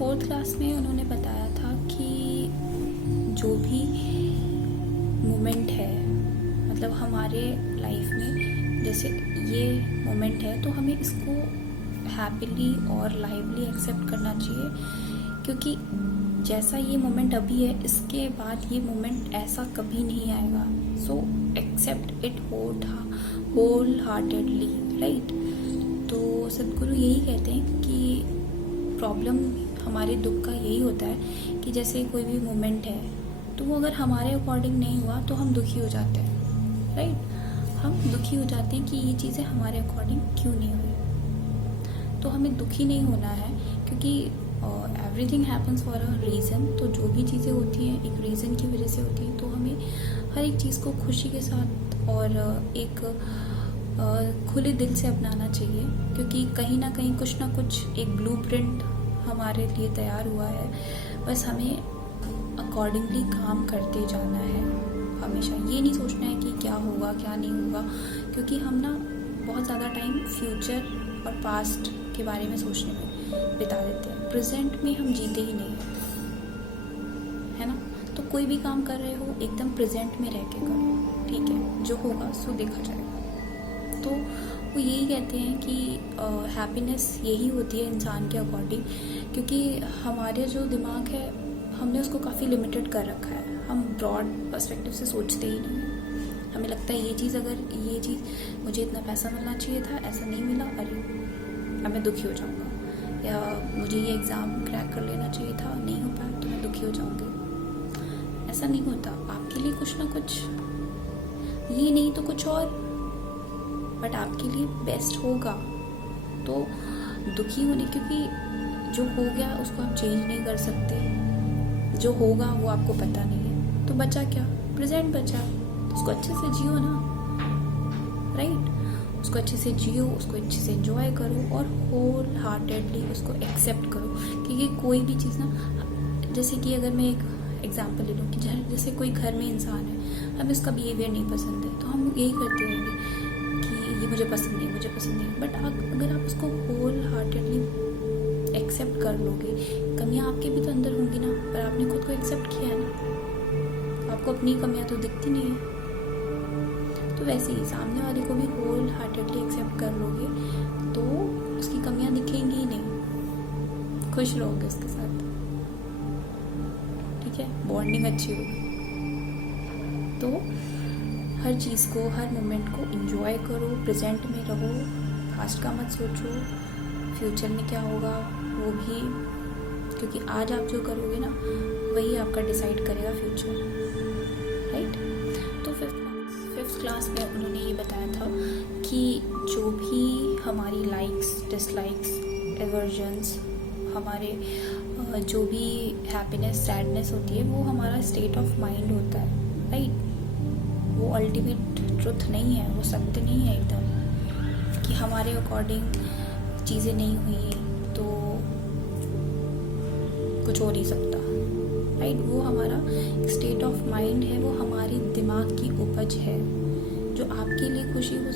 Fourth class में उन्होंने बताया था कि जो भी मोमेंट है, मतलब हमारे लाइफ में जैसे ये मोमेंट है, तो हमें इसको हैप्पीली और लाइवली एक्सेप्ट करना चाहिए, क्योंकि जैसा ये मोमेंट अभी है, इसके बाद ये मोमेंट ऐसा कभी नहीं आएगा। So accept it wholeheartedly, right. तो सद्गुरु यही कहते हैं कि प्रॉब्लम हमारे दुख का यही होता है कि जैसे कोई भी मोमेंट है, तो वो अगर हमारे अकॉर्डिंग नहीं हुआ तो हम दुखी हो जाते हैं, राइट। हम दुखी हो जाते हैं कि ये चीज़ें हमारे अकॉर्डिंग क्यों नहीं हुई। तो हमें दुखी नहीं होना है, क्योंकि everything happens for a reason. तो जो भी चीज़ें होती हैं एक रीज़न की वजह से होती हैं। तो हमें हर एक चीज़ को खुशी के साथ और एक खुले दिल से अपनाना चाहिए, क्योंकि कहीं ना कहीं कुछ ना कुछ एक ब्लूप्रिंट हमारे लिए तैयार हुआ है। बस हमें अकॉर्डिंगली काम करते जाना है। हमेशा ये नहीं सोचना है कि क्या होगा क्या नहीं होगा, क्योंकि हम ना बहुत ज़्यादा टाइम फ्यूचर और पास्ट के बारे में सोचने में बिता देते हैं। प्रेजेंट में हम जीते ही नहीं है ना। तो कोई भी काम कर रहे हो एकदम प्रेजेंट में रह के करो, ठीक है। जो होगा सो देखा जाएगा। तो वो यही कहते हैं कि हैप्पीनेस यही होती है इंसान के अकॉर्डिंग, क्योंकि हमारे जो दिमाग है हमने उसको काफ़ी लिमिटेड कर रखा है। हम ब्रॉड पर्सपेक्टिव से सोचते ही नहीं हैं। हमें लगता है ये चीज़ मुझे इतना पैसा मिलना चाहिए था, ऐसा नहीं मिला, अरे अब मैं दुखी हो जाऊँगा। या मुझे ये एग्ज़ाम क्रैक कर लेना चाहिए था, नहीं हो पाया तो मैं दुखी हो जाऊँगी। ऐसा नहीं होता। आपके लिए कुछ ना कुछ, ये नहीं तो कुछ और, बट आपके लिए बेस्ट होगा। तो दुखी होने, क्योंकि जो हो गया उसको आप चेंज नहीं कर सकते। जो होगा वो आपको पता नहीं है। तो बचा क्या? प्रेजेंट बचा। उसको अच्छे से जियो ना, राइट। उसको अच्छे से जियो, उसको अच्छे से एंजॉय करो और होल हार्टेडली उसको एक्सेप्ट करो। क्योंकि कोई भी चीज़ ना, जैसे कि अगर मैं एक एग्जांपल ले लूँ कि जैसे कोई घर में इंसान है, हमें उसका बिहेवियर नहीं पसंद है, तो हम यही करते रहेंगे कि ये मुझे पसंद नहीं, मुझे पसंद नहीं। बट अगर आप उसको होल हार्टेडली एक्सेप्ट कर लोगे, कमियां आपके भी तो अंदर होंगी ना, पर आपने खुद को एक्सेप्ट किया है ना, आपको अपनी कमियां तो दिखती नहीं है। तो वैसे ही सामने वाले को भी होल हार्टेडली एक्सेप्ट कर लोगे तो उसकी कमियां दिखेंगी ही नहीं, खुश रहोगे उसके साथ, ठीक है। बॉन्डिंग अच्छी होगी। तो हर चीज़ को, हर मोमेंट को एंजॉय करो, प्रेजेंट में रहो, पास्ट का मत सोचो, फ्यूचर में क्या होगा वो भी, क्योंकि आज आप जो करोगे ना वही आपका डिसाइड करेगा फ्यूचर, राइट। तो फिफ्थ क्लास में उन्होंने ये बताया था कि जो भी हमारी लाइक्स, डिसलाइक्स, एवर्जन्स, हमारे जो भी हैप्पीनेस, सैडनेस होती है, वो हमारा स्टेट ऑफ माइंड होता है, राइट। वो अल्टीमेट ट्रुथ नहीं है, वो सत्य नहीं है एकदम कि हमारे अकॉर्डिंग चीज़ें नहीं हुई तो कुछ हो नहीं सकता, राइट। वो हमारा स्टेट ऑफ माइंड है, वो हमारी दिमाग की उपज है। जो आपके लिए खुशी हो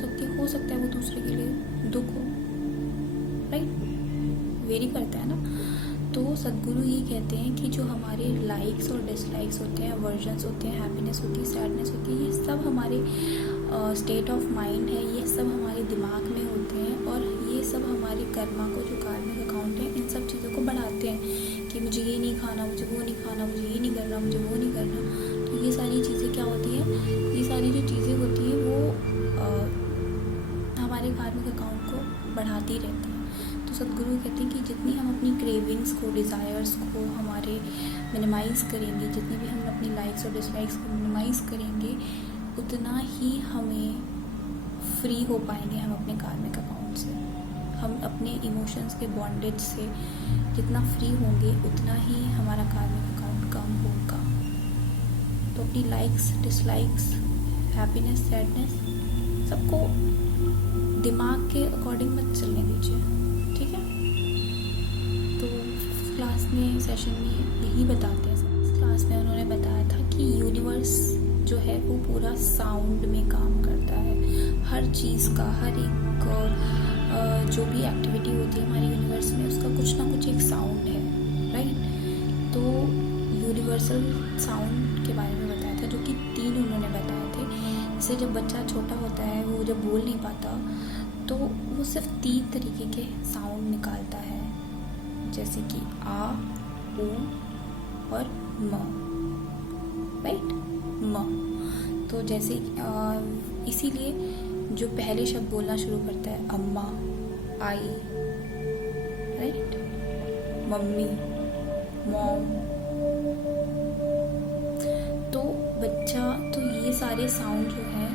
सकता है वो दूसरे के लिए दुख हो, राइट। वेरी करता है ना। तो सद्गुरु ये कहते हैं कि जो हमारे लाइक्स और डिसलाइक्स होते हैं, वर्जन्स होते हैं, हैप्पीनेस होती है, सैडनेस होती है, ये सब हमारे स्टेट ऑफ माइंड है, ये सब हमारे दिमाग में होते हैं और ये सब हमारे कर्मा को, जो कार्मिक अकाउंट है, इन सब चीज़ों को बढ़ाते हैं कि मुझे ये नहीं खाना, मुझे वो नहीं खाना, मुझे ये नहीं करना, मुझे वो नहीं करना। तो ये सारी चीज़ें क्या होती हैं, ये सारी जो चीज़ें होती हैं वो हमारे कार्मिक अकाउंट को बढ़ाती रहती हैं। तो सद्गुरु कहते हैं कि जितनी हम अपनी क्रेविंग्स को, डिज़ायर्स को हमारे मिनिमाइज़ करेंगे, जितनी भी हम अपनी लाइक्स और डिसलाइक्स को मिनिमाइज़ करेंगे, उतना ही हमें फ्री हो पाएंगे हम अपने कार्मिक अकाउंट से। हम अपने इमोशंस के बॉन्डेज से जितना फ्री होंगे उतना ही हमारा कार्मिक अकाउंट कम होगा। तो अपनी लाइक्स, डिसलाइक्स, हैप्पीनेस, सैडनेस सबको दिमाग के अकॉर्डिंग मत चलने दीजिए, ठीक है। तो क्लास में, सेशन में यही बताते हैं। क्लास में उन्होंने बताया था कि यूनिवर्स जो है वो पूरा साउंड में काम करता है। हर चीज़ का, हर एक जो भी एक्टिविटी होती है हमारे यूनिवर्स में, उसका कुछ ना कुछ एक साउंड है, राइट। तो यूनिवर्सल साउंड के बारे में बताया था, जो कि 3 उन्होंने बताए थे। जैसे जब बच्चा छोटा होता है, वो जब बोल नहीं पाता, तो वो सिर्फ 3 तरीके के साउंड निकालता है, जैसे कि आ, ऊ और म, राइट, म। तो जैसे इसीलिए जो पहले शब्द बोलना शुरू करता है, अम्मा, आई, राइट, मम्मी, मॉम, तो बच्चा, तो ये सारे साउंड जो है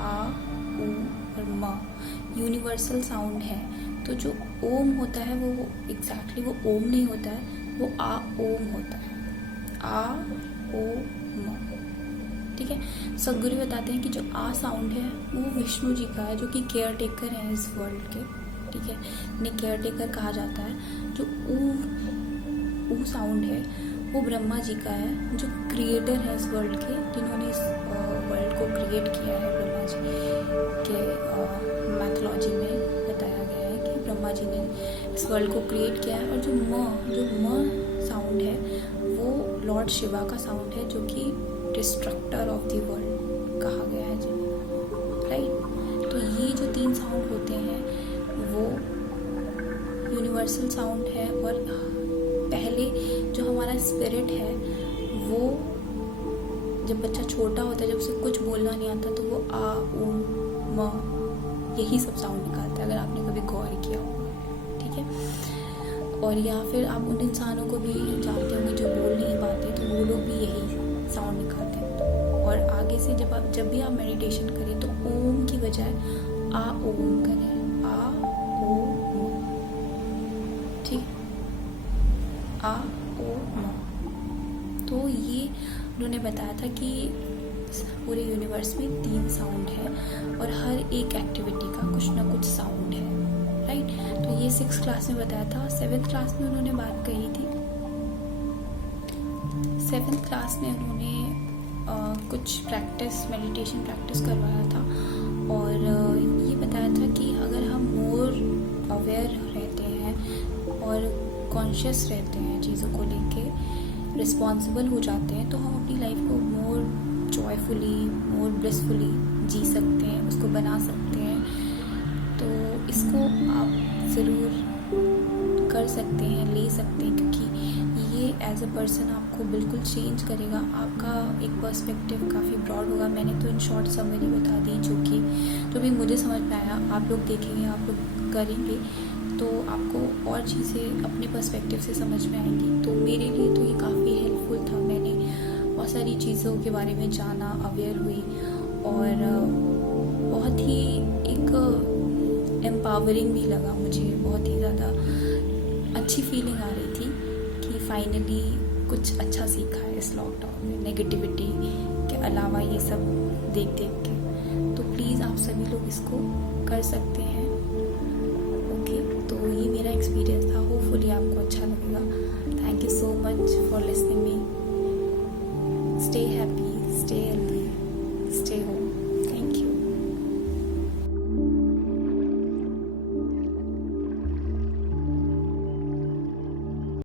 आ, ऊ और म यूनिवर्सल साउंड है। तो जो ओम होता है वो एग्जैक्टली वो ओम नहीं होता है, वो आ ओम होता है, आ ओ म, ठीक है। सद्गुरु बताते हैं कि जो आ साउंड है वो विष्णु जी का है, जो कि केयर टेकर है इस वर्ल्ड के, ठीक है, इन्हें केयर टेकर कहा जाता है। जो ऊ साउंड है वो ब्रह्मा जी का है, जो क्रिएटर है इस वर्ल्ड के, जिन्होंने इस वर्ल्ड को क्रिएट किया है। ब्रह्मा जी के मैथोलॉजी में बताया गया है कि ब्रह्मा जी ने इस वर्ल्ड को क्रिएट किया है। और जो म साउंड है वो लॉर्ड शिवा का साउंड है, जो कि डिस्ट्रक्टर ऑफ द वर्ल्ड कहा गया है जी, राइट। तो ये जो 3 साउंड होते हैं वो यूनिवर्सल साउंड है। और पहले जो हमारा स्पिरिट है वो जब बच्चा छोटा होता है, जब उसे कुछ बोलना नहीं आता, तो वो आ, ऊ, म यही सब साउंड निकालता है, अगर आपने कभी गौर किया होगा, ठीक है। और या फिर आप उन इंसानों को भी जानते होंगे जो बोल नहीं पाते, तो वो लोग भी यही साउंड निकालते हैं। और आगे से जब भी आप मेडिटेशन करें तो ओम की बजाय आ ओम करें, आ ओ म, ठीक, आ ओ म। तो ये उन्होंने बताया था कि पूरे यूनिवर्स में 3 साउंड है और हर एक एक्टिविटी का कुछ ना कुछ साउंड है, राइट। तो ये 6th क्लास में बताया था। 7th क्लास में उन्होंने बात कही थी। 7th क्लास में उन्होंने कुछ मेडिटेशन प्रैक्टिस करवाया था और ये बताया था कि अगर हम मोर अवेयर रहते हैं और कॉन्शियस रहते हैं चीज़ों को लेके, रिस्पॉन्सिबल हो जाते हैं, तो हम अपनी लाइफ को मोर जॉयफुली, मोर ब्लिसफुली जी सकते हैं, उसको बना सकते हैं। तो इसको आप ज़रूर कर सकते हैं, ले सकते हैं, क्योंकि ये एज अ पर्सन आपको बिल्कुल चेंज करेगा। आपका एक पर्सपेक्टिव काफ़ी ब्रॉड होगा। मैंने तो इन शॉर्ट समरी बता दी, जो भी मुझे समझ में आया। आप लोग देखेंगे, आप लोग करेंगे, तो आपको और चीज़ें अपने पर्सपेक्टिव से समझ में आएंगी। तो मेरे लिए तो ये काफ़ी हेल्पफुल था। मैंने बहुत सारी चीज़ों के बारे में जाना, अवेयर हुई और बहुत ही एक एम्पावरिंग भी लगा मुझे। बहुत ही ज़्यादा अच्छी फीलिंग आ रही थी कि फाइनली कुछ अच्छा सीखा है इस लॉकडाउन में, नेगेटिविटी के अलावा ये सब देख के। तो प्लीज़ आप सभी लोग इसको कर सकते हैं। तो ये मेरा एक्सपीरियंस था। होपफुली आपको अच्छा लगेगा। Thank you so much for listening.